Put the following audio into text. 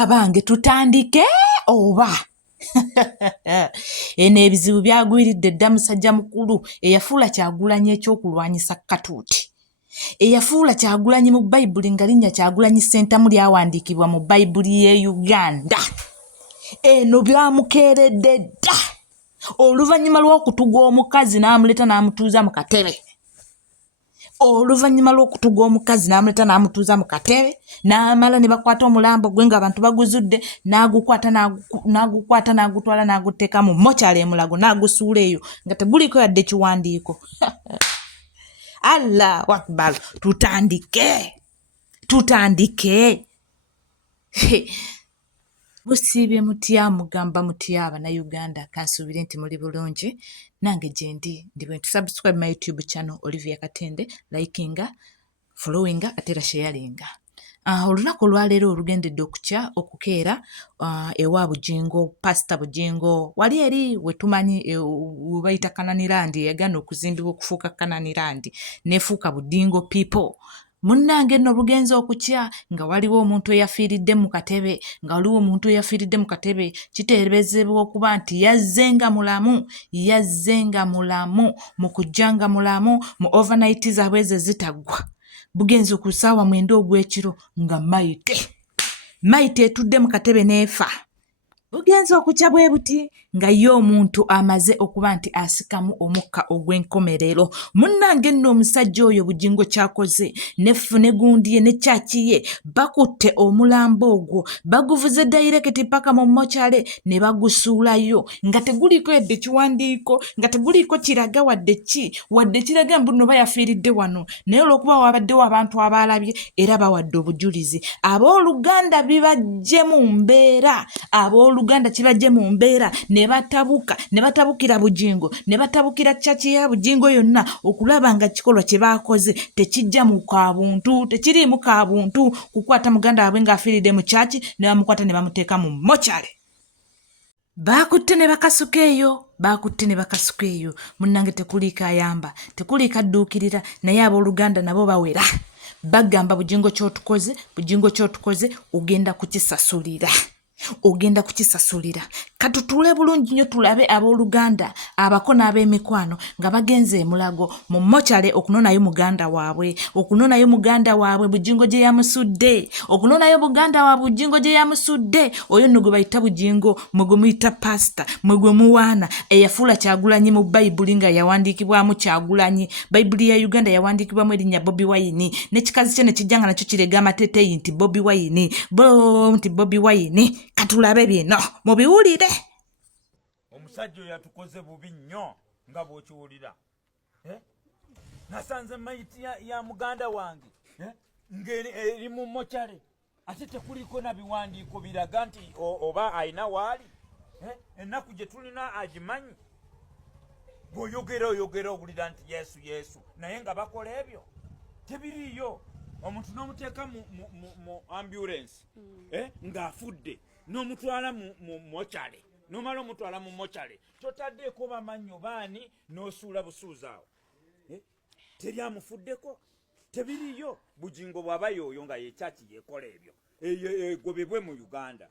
abange tutandike oba eno ebizibu byagwiridde dda musajja mukulu eyafuula Kyagulanyi ekyokulwanyisa katuuti eyafuula Kyagulanyi mu Bayibuli nga linnya Kyagulanyi Ssentamu lyawandiikibwa mu Bayibuli y'e Uganda. Eno byamukeeredde dda oluvannyuma lw'okutuga omukazi n'amuleeta n'amutuuza mu katebe. Oluvannyuma lw'okutuga omukazi n'amuleeta n'amutuuza mu katebe n'amala ne bakwata omulambo gwe ng'abantu baguzudde n'agukwata n'agutwala n'aguteeka mu mokyala e Mulago n'agusuula eyo nga teguliko yadde kiwandiiko. Allahu Akbar, tutandike. Busiibye mutya mugamba mutya Bannayuganda, kansuubire nti muli bulungi. Nange gye ndi bwentu. Subscribe my YouTube channel Olivia Katende, likinga, followinga ate era sharinga. Olunaku olwaleero olugendedde okukeera ewa Bujingo, Pastor Bujingo wali eri wetumanyi bayita Kananirandi eyagaana okuzimbibwa okufuuka Kananirandi nefuuka Budingo people. Munnange nno lugenza okutya nga waliwo omuntu eyafiiridde mu katebe kiteeberezebwa okuba nti yazzenga mulamu mu kujjanga mulamu mu overnight zaabwe ze zitaggwa. Bugenza ku ssaawa 9 ogw'ekiro nga mayite etudde mu katebe neefa. Bugenza okukya bwe buti nga ye omuntu amaze okuba nti asikamu omukka ogw'enkomerero. Munnange nno omusajja oyo Bujingo kyakoze ne gundi ye ne kyaki ye bakutte omulambo ogwo baguvuze direct paka mu mokyale ne bagusuulayo nga teguliko yadde ekiwandiiko nga teguliko kiraga wadde kiraga mbu nno bayafiiridde wano, naye olw'okuba wabaddewo abantu abaalabye era bawadde obujulizi. Abooluganda bibajje mu mbeera, Abooluganda kibajje mu mbeera ne batabukira Bujingo ne batabukira kyaki ya Bujingo yonna okulaba nga kikolwa kye baakoze tekijja mu kabuntu, tekiriimu kabuntu kukwata muganda waabwe ng'afiiridde mu kyaki ne bamukwata ne bamuteeka mu mokyale. Baakutte ne bakasuka eyo. Munnange tekuliiko ayamba, tekuliiko adduukirira, naye abooluganda nabo bawera. Bagamba Bujingo ky'otukoze ogenda kukisasulira. Katutuule bulungi nnyo tulabe abooluganda abako n'ab'emikwano nga bagenze e Mulago mu mokyale okunoonayo muganda waabwe Bujingo gye yamusudde, oyo nno gwe bayita Bujingo, mwe gwe muyita pasita, mwe gwe muwaana eyafuula Kyagulanyi mu Bayibuli nga yawandiikibwamu Kyagulanyi. Bayibuli ya Uganda yawandiikibwamu erinnya Bobi Wine n'ekikazi kye ne kijja nga nakyo kirega amateteeyi nti Bobi Wine. Katulabe bino mubiwulire. Omusajja oyo yatukoze bubi nnyo nga bw'okiwulira. Nasanze mayiti ya muganda wange ng'eri mu mokyale ate tekuliko na biwandiiko biraga nti oba ayina waali. Ennaku gye tulina agimanyi. Bw'oyogera owulira nti Yesu naye nga bakola ebyo tebiriiyo. Omuntu n'omuteeka mu ambulance ng'afudde n'omutwala mu mokyale, n'omala omutwala mu mokyale totaddeeko bamannyo baani n'osuula busuuzi awo. Teryamufuddeko, tebiriyo. Bujingo bw'aba yooyo nga yekyaki yeekola ebyo egobebwe mu Uganda.